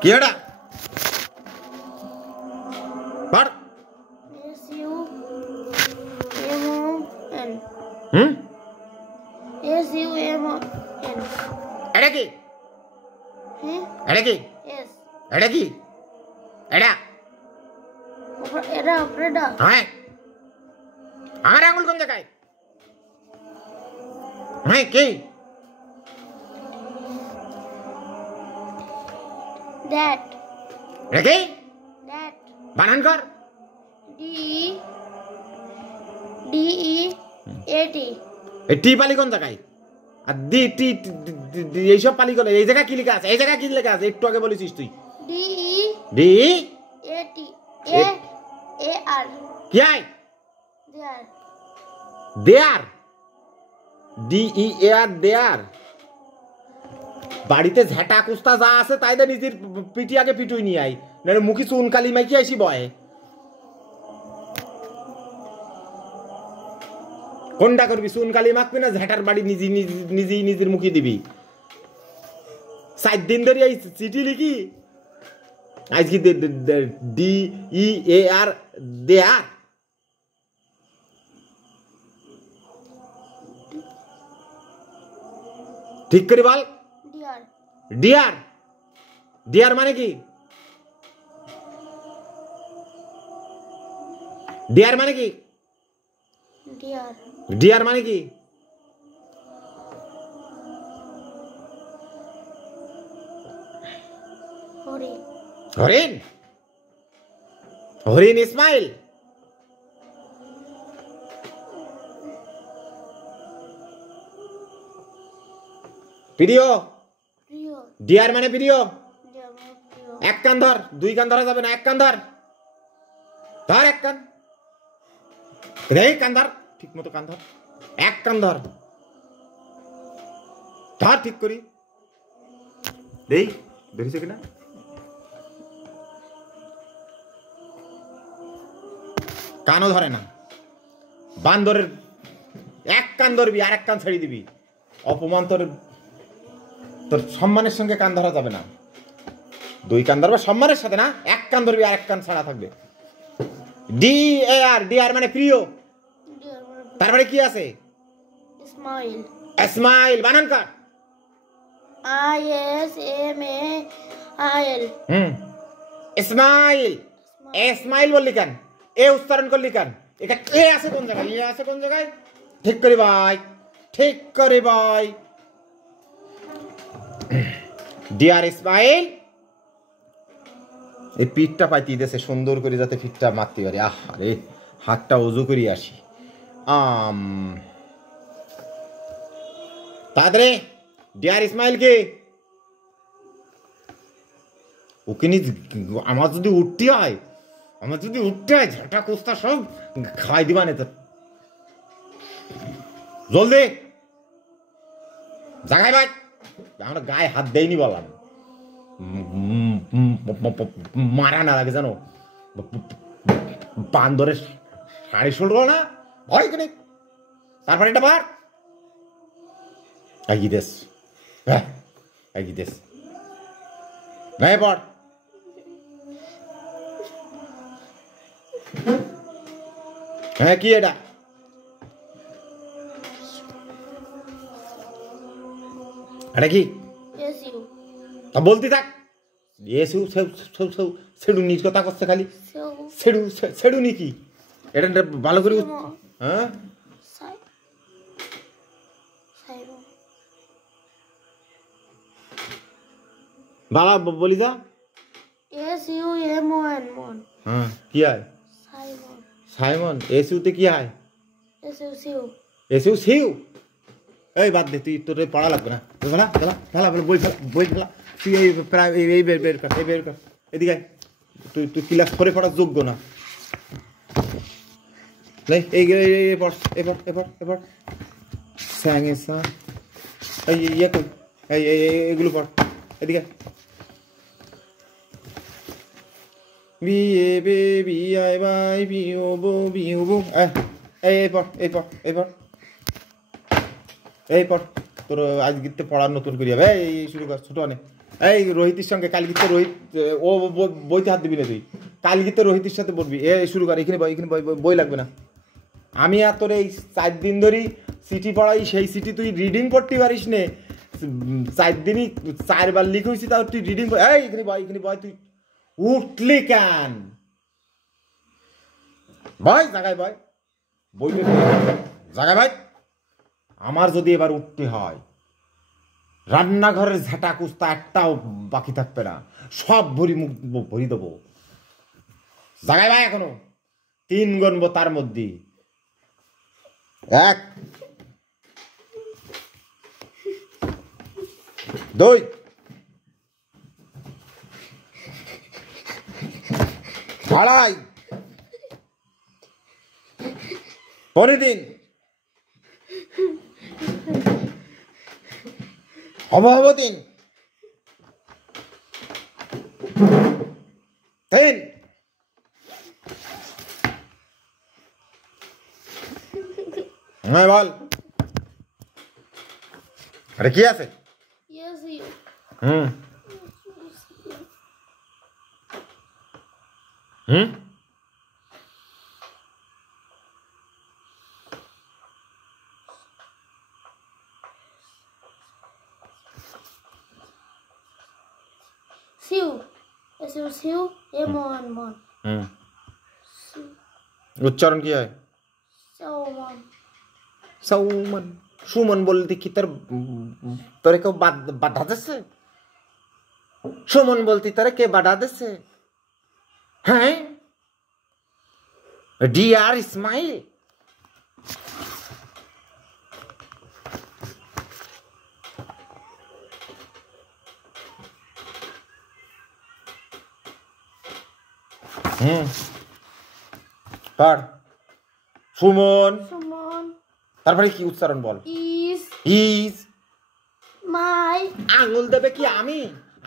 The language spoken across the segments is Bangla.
কি এটা পড় SUMON SUMON এটা কি এটা কি yes এটা কি এটা এটা অপারেটর হ্যাঁ আমার আঙুল কোন জায়গায় হ্যাঁ কি that এটা কি that বানান কর DEAT এই টি পালি কোন জায়গায় আর ডি টি এইসব পালি কোন এই জায়গা কি লেখা আছে এই জায়গা কি লেখা আছে একটু আগে বলেছিস তুই DEAT AR কি আই there দেয়ার DEAR দেয়ার বাড়িতে ঝাঁটা কুস্তা যা আছে তাই দে নিজের পিটি আগে পিটুই নিয়ে আই নারে মুখি চুন কালি মাইকি আইসি বয় কোনটা করবি চুন কালি মাখবি না ঝাঁটার বাড়ি নিজেই নিজের মুখি দিবি 7 দিন ধরে এই চিঠি লিখি আজকে DEAR দেয়ার ঠিক করে বল DR ডিয়ার ডিয়ার মানে কি ডিয়ার মানে কি DR ডিয়ার মানে কি হরিণ হরিণ হরিণ ইসমাইল প্রিয় প্রিয় ডিয়ার মানে প্রিয় যেমন প্রিয় এক কান ধর দুই কান ধরা যাবে না এক কান ধর ধর এক কান এই কান ধর ঠিক মতো কান ধর এক কান ধর ধর ঠিক করি দেই ধরিছে কিনা কানও ধরে না বান্দরের এক কান ধরবি আর এক কান ছেড়ে দিবি অপমান তোর তোর সম্মানের সঙ্গে কান ধরা যাবে না দুই কান ধরবে সম্মানের সাথে না এক কান ধরবি আর এক কান ছাড়া থাকবে DEAR ডিয়ার মানে প্রিয় তারপরে কি আছে স্মাইল স্মাইল বানান কর ISMAIL স্মাইল স্মাইল বললি কেন এ উচ্চারণ করলি কেন এখানে এ আছে কোন জায়গায় এ আছে কোন জায়গায় ঠিক করে ভাই ঠিক করে ভাই ডিয়ার স্মাইল এই পিঠটা পাইতে দেশে সুন্দর করে যাতে পিঠটা মারতে পারি আরে হাতটা উজু করি আসি তাড়াতাড়ি ডিয়ার ইসমাইল কে ওকে আমার যদি উঠতে হয় ঝাঁটা কুস্তা সব খাই দিবা না তোর জলদি জাগাই ভাই আমরা গায়ে হাত দেয়নি বললাম মারা না লাগে জানো বান্দরে শাড়ি শুনলো না ভয় করে তারপরে এটা বার এগিয়ে দেশ এগিয়ে দেশ গায়ে পড় হ্যাঁ কি এটা এটা কি তা বলতে থাক এসু সেডু নিজ কথা করছে খালি সেডু সেডু নি কি এটা ভালো করে হ্যাঁ বাবা বলি যা SUMON হ্যাঁ কি হয় সাইমন সাইমন এসইউতে কি হয় SUSIU এসইউ সিউ এই বাদ দে তুই তোর পড়া লাগবে না খেলা খেলা খেলা বই ফেলা তুই এই প্রায় এই বের কর এই বের কর এদিকে তুই ক্লাস করে পড়ার যোগ্য না এই পড় এবার স্যাঙে সা এই ইয়ে কই এই এগুলো পড় এদিকে B A baby I by B O বো এই পড় এই পড় তোর আজকে পড়া নতুন করি হবে এই শুরু কর ছোট অনেক এই রোহিতের সঙ্গে কালকে রোহিত ও বইতে হাত দিবি না তুই কালকে রোহিতের সাথে পড়বি এ শুরু কর এখানে বই লাগবে না আমি আর তোর এই 4 দিন ধরেই সিটি পড়াই সেই সিটি তুই রিডিং করতে পারিস নে 4 দিনই 4 বার লিখ হয়েছি তাও তুই রিডিং এই এখানে বই তুই উঠলি কেন বই জায়গায় বই জায়গায় ভাই আমার যদি এবার উঠতে হয় রান্নাঘরের ঝাঁটা কুস্তা একটাও বাকি থাকবে না সব ভরি দেবো জায়গায় ভাই এখনো 3 গণবো তার মধ্যে 1 2 আড়াই 3 হব 3 হ্যাঁ বল আরে কি আছে Yes, you. Hmm hmm Siu. Yes, you. Siu. M-O-N-1. হুম উচ্চারণ কি হয় Salmon. সৌমন সুমন বলতে কি তোরে কেউ বাধা দিচ্ছে সুমন বলতে তোরে কে বাধা দিচ্ছে হ্যাঁ ডিয়ার ইসমাইল পড় সুমন Someone তারপরে কি উচ্চারণ বল is ইজ my আঙুল দেবে কি আমি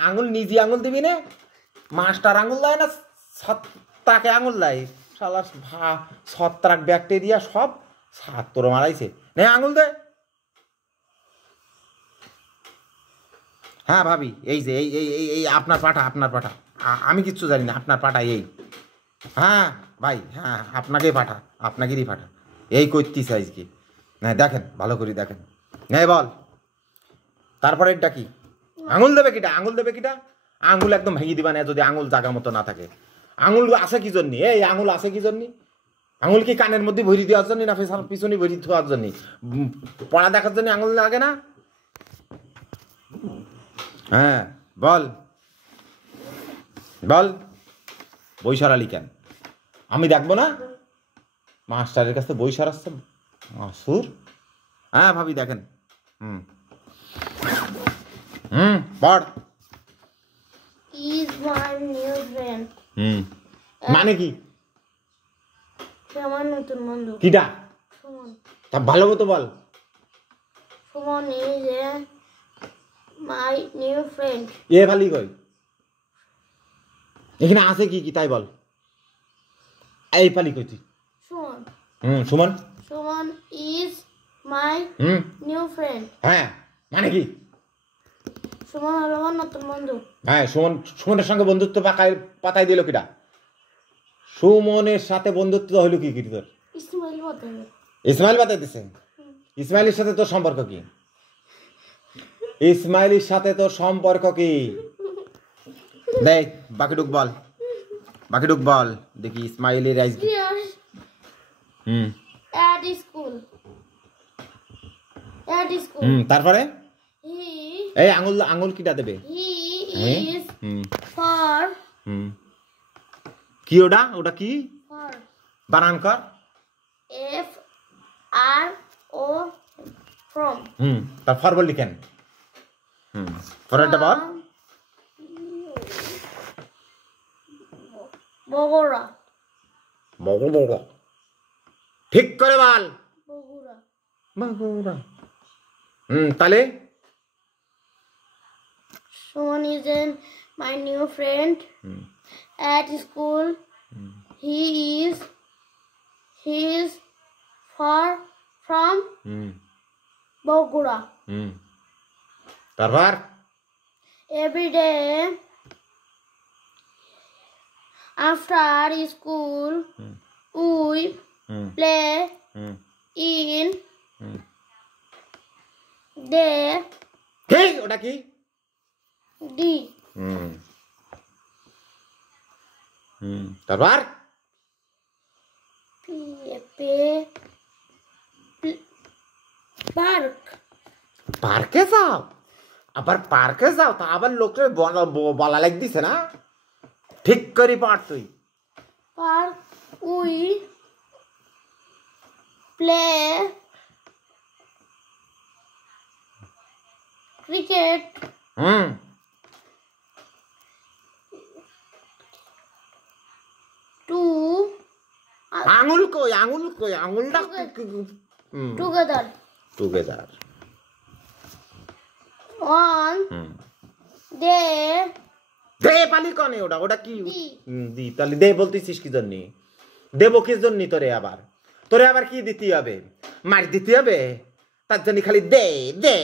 আঙুল নিজে আঙুল দিবি না মাস্টার আঙুল দেয় না ছত্রাকে আঙুল দেয় শালা ছত্রাক ব্যাকটেরিয়া সব ছাত্র মারাইছে নে আঙুল দে হ্যাঁ ভাবি এই যে এই আপনার পাঠা আমি কিচ্ছু জানি না আপনার পাঠা এই হ্যাঁ ভাই হ্যাঁ আপনাকেই পাঠা এই করতিস আজকে না দেখেন ভালো করে দেখেন নে বল তারপরে এটা কি আঙুল দেবে কিটা আঙুল একদম ভেঙে দিবা না যদি আঙুল জায়গা মতো না থাকে আঙুল আছে কি জন্য এই আঙুল আছে কি জন্য আঙুল কি কানের মধ্যে ভরি দেওয়ার জন্য না পিছনে ভরি ধোয়ার জন্য পড়া দেখার জন্য আঙুল লাগে না হ্যাঁ বল বই সরালি কেন আমি দেখবো না মাস্টারের কাছে বই সরাচ্ছে মাসুর হ্যাঁ ভাবি দেখেন পড় is my new friend. মানে কি আমার নতুন বন্ধু কিটা সুমন তা ভালো মতো বল Suman is my new friend. এ ভালি কই এখানে আছে কি তাই বল এই পালি কই তুই Suman Suman Suman is my new friend. হ্যাঁ মানে কি সুমন হলো আমার নতুন বন্ধু হ্যাঁ সুমনের সঙ্গে বন্ধুত্ব পাতাই দিল কিটা সুমনের সাথে বন্ধুত্ব হইল কি তোর ইসমাইল বাতাই দিছে ইসমাইলের সাথে তোর সম্পর্ক কি দেখ বাকিটুক বল দেখি ইসমাইলের at school তারপরে he এই আঙুল কিটা দেবে is for কি ওটা কি for বানান কর FRO from তার ফর বললি কেন ফরটা বল বগুড়া ঠিক করে বল বগুড়া তাহলে Someone is my new friend at school. He is far from Bogura. তারপর every day after school we play in the কি ওটা কি তারপর park পার্কে যাও আবার পার্কে যাও তা আবার লোককে বলা লাগ দিছে না ঠিক করি পার তুই park we play cricket to আঙুল কই আঙুলটা together টুগেদার on the দে পালি কনে ওটা কি দি। দি তাহলে দে বলতেছিস কি জন্য দেবো কি জন্য তোরে আবার কি দিতে হবে মার দিতে হবে তার জন্য খালি দে দে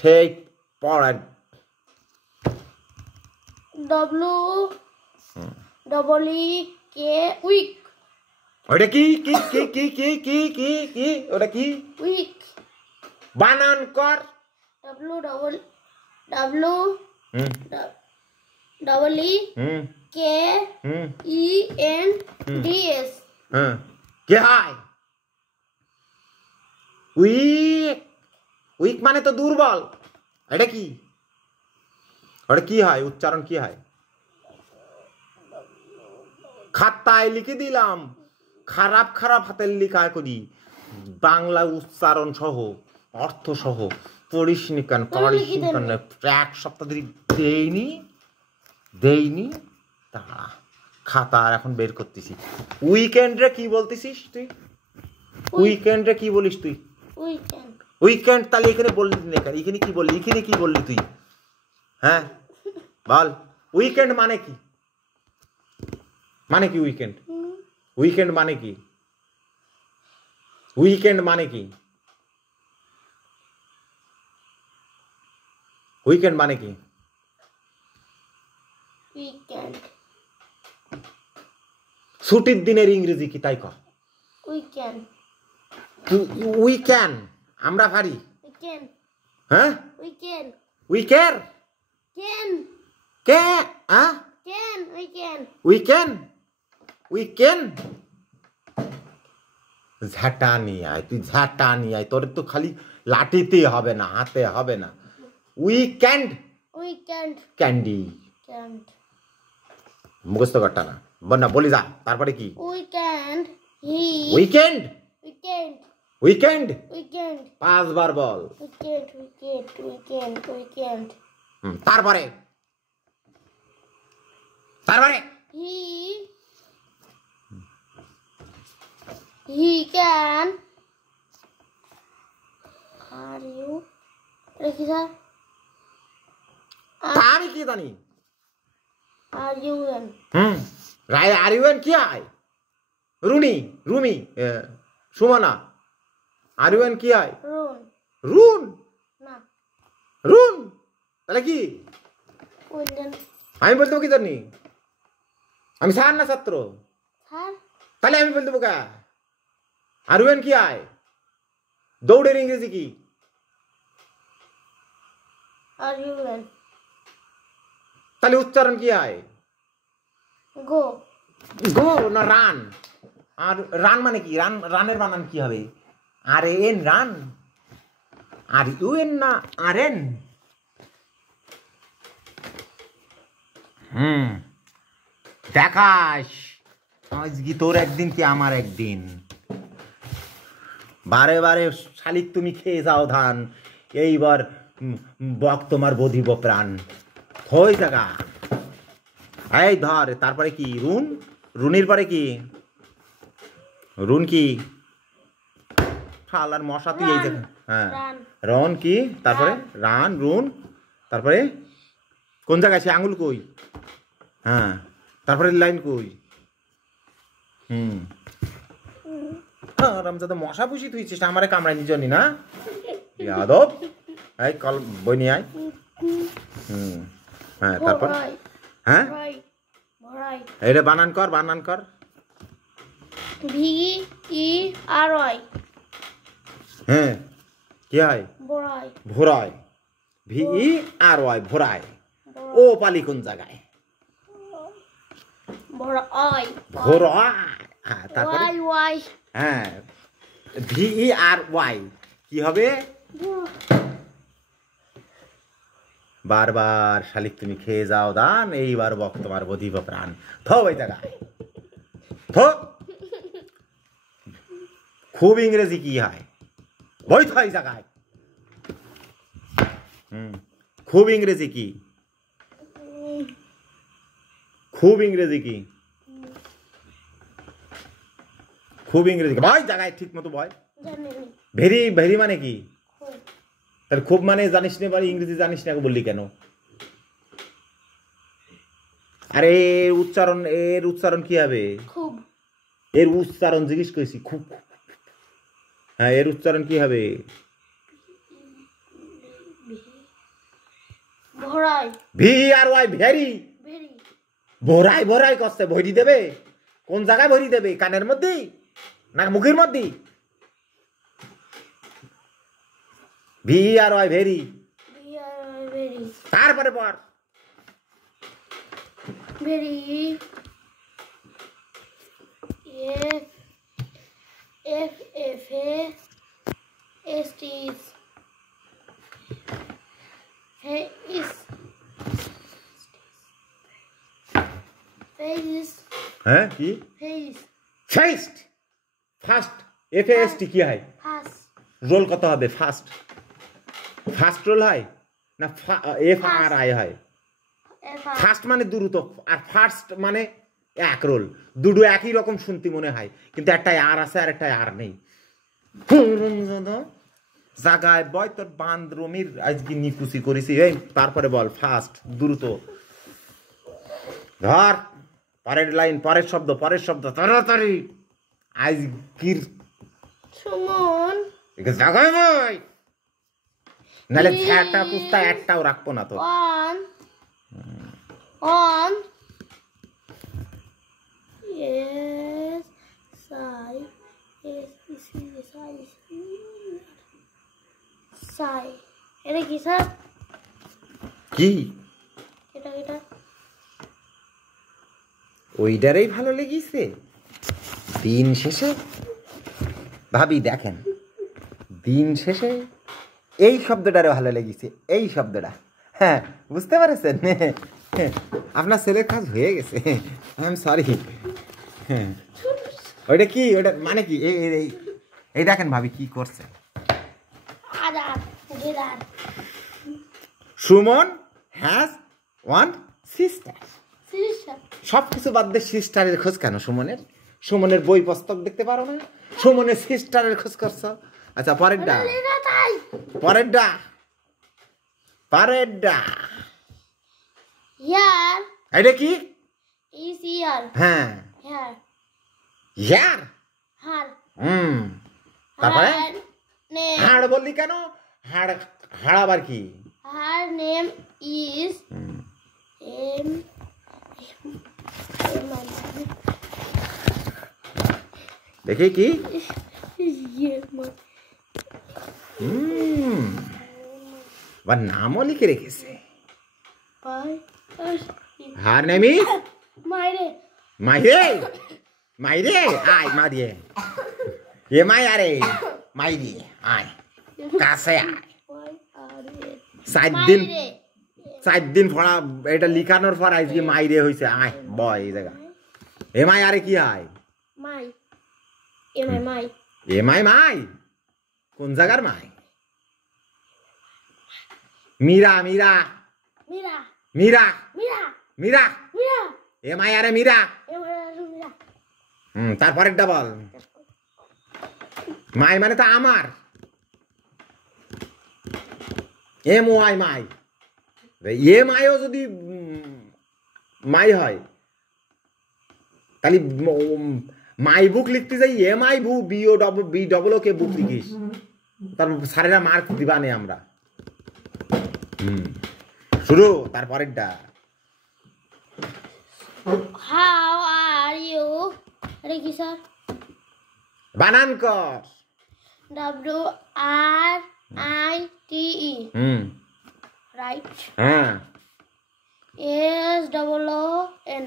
ঠিক পড়ার W week ওটা কি কি কি কি কি কি কি কি ওটা কি week বানান কর W K E N D S কে হয় উইক উইক মানে তো দুর্বল এটা কি ওটা কি হয় উচ্চারণ কি হয় খাতায় লিখে দিলাম খারাপ খারাপ হাতের লেখা করি বাংলা উচ্চারণ সহ অর্থ সহ পড়িস নি কেন এক সপ্তাহ ধরে দেইনি তা খাতা এখন বের করতেছি উইকেন্ডে কি বলতেছিস তুই উইকেন্ডে কি বলিস তুই উইকেন্ড তাহলে এখানে বললি না কেন এখানে কি বললি তুই হ্যাঁ বল উইকেন্ড মানে কি উইকেন্ড উইকেন্ড মানে কি উইকেন্ড মানে কি উইকেন্ড মানে কি weekend ছুটির দিনের ইংরেজি কি তাই কর weekend উইকেন্ড আমরা পারি weekend হ্যাঁ weekend উইকের can কে হ্যাঁ can weekend উইকেন্ড ঝাঁটা নিয়ে আয় তুই ঝাঁটা নিয়ে আয় তোর তো খালি লাঠিতে হবে না হাতে হবে না উইকেন্ড ক্যান্ডি মুখস্থ করটা না বন্যা বলি যা তারপরে কি উইকেন্ড 5 বার বল তারপরে he can are you রেখি স্যার আমি কি জানি are you in রায় আর ইউ এন কি আয় Rumi Sumana R U N কি আয় রুন তাহলে কি আমি বলতে কি জানি আমি স্যার না ছাত্র তাহলে আমি বলতে কা আর ইউ এন কি আয় দৌড়ের ইংরেজি কি are you in তাহলে উচ্চারণ কি আয় go না রান আর রান মানে কি রানের বানান কি হবে R N run R U N না আর এন দেখাস আজকে তোর একদিন কি আমার একদিন বারে বারে শালিক তুমি খেয়ে যাও ধান এইবার বক তোমার বধিব প্রাণ হই জায়গা এই ধর তারপরে কি রুনির পরে কি রুন কি ফালার মশা তুই এই দেখ হ্যাঁ রন কি তারপরে রুন তারপরে কোন জায়গায় সে আঙুল কই হ্যাঁ তারপরে লাইন কই রামজাদা মশা পুষি তুইছিস আমারে কামড়াই নিজনি না যাদব এই কল বই নিয়ে আয়। হ্যাঁ তারপর ভরাই হ্যাঁ ভরাই ভরাই এটা বানান কর। VERY হ্যাঁ কি হয়? ভরাই ভোরায়। VERY ভোরায়। ও পালি কোন জায়গায়? ভরাই ভোরায়। হ্যাঁ তারপরে Y হ্যাঁ VERY কি হবে? বারবার শালিক তুমি খেয়ে যাও দান, এইবার বক তোমার বধিব প্রাণ। থো ওই জায়গায় থো। খুব ইংরেজি কি হয়? বই থো এই জায়গায়। খুব ইংরেজি কি? খুব ইংরেজি কি? খুব ইংরেজি বয় জায়গায় ঠিক মতো বয়। জানি ভেরি ভেরি মানে কি? খুব তাহলে খুব মানে জানিস না, এবার ইংরেজি জানিস না বললি কেন? আরে এর উচ্চারণ কি হবে? খুব এর উচ্চারণ জিজ্ঞেস করেছি। খুব। হ্যাঁ এর উচ্চারণ কি হবে? ভরাই VERY ভেরি। ভেরি ভরাই করছে। ভরি দেবে কোন জায়গায়? ভরি দেবে কানের মধ্যে না মুখের মধ্যে? VERY very. ভেরি তারপরে পর ভেরি হ্যাঁ কি? ফার্স্ট। FAST কি হয়? রোল কত হবে? ফার্স্ট রোল হয় না FRI হয়? ফার্স্ট মানে দ্রুত, আর ফার্স্ট মানে এক রোল। দুটো একই রকম শুনতে মনে হয়, কিন্তু একটাই আর আছে আর একটাই আর নেই। জাগায় বয় তোর বান্দরমির আজকে নিকুচি করেছি। এই তারপরে বল ফার্স্ট দ্রুত। ধর পরের লাইন, পরের শব্দ তাড়াতাড়ি। আজকির সুমন জাগায় বই, নাহলে ছ্যাটা পুস্তা একটাও রাখবো না তো। on yes sai sai এটা কি স্যার? কি এটা ওইটারই ভালো লেগেছে? দিন শেষে ভাবি দেখেন, দিন শেষে এই শব্দটারে ভালো লেগেছে, এই শব্দটা। হ্যাঁ বুঝতে পারছেন? আপনার ছেলের কাজ হয়ে গেছে। I am sorry. ওইটা কি? ওটা মানে কি? এই দেখেন ভাবি কি করছে। Suman has one sister. সব কিছু বাদ দিয়ে সিস্টারের খোঁজ কেন সুমনের? সুমনের বই পুস্তক দেখতে পারো না? সুমনের সিস্টারের খোঁজ করছো? আচ্ছা পরেরটা ইয়ার এটা কি? is ইয়ার হ্যাঁ ইয়ার ইয়ার। হার তারপরে name হাড় বললি কেন? হাড় আবার কি? her name is দেখি কি? আবার নামও লিখে রেখেছে। হার নেম ইজ মাইরে আয় মারিয়ে এ মায়ারে মাইরে আয় কাছে আয়। 4 দিন পড়া এটা লিখানোর পর আজকে মাইরে হয়েছে। আয় বয় এই জায়গা। এ মায়ারে কি হয়? এ মাই কোন জায়গার মাই? মীরা এ মায়ারে মীরা। তারপরেরটা বল। মাই মানে তো আমার। MOI মাই। এ মাইও যদি মাই হয় তাহলে মাই বুক লিখতে যাই MI BO BOO কে বুক লিখিস, তার স্যারেরা মার্ক দিবা নে আমরা। শুরু তারপরেরটা। How are you? আরে কি স্যার? বানান কর। WRITE. Right. হ্যাঁ। SOON.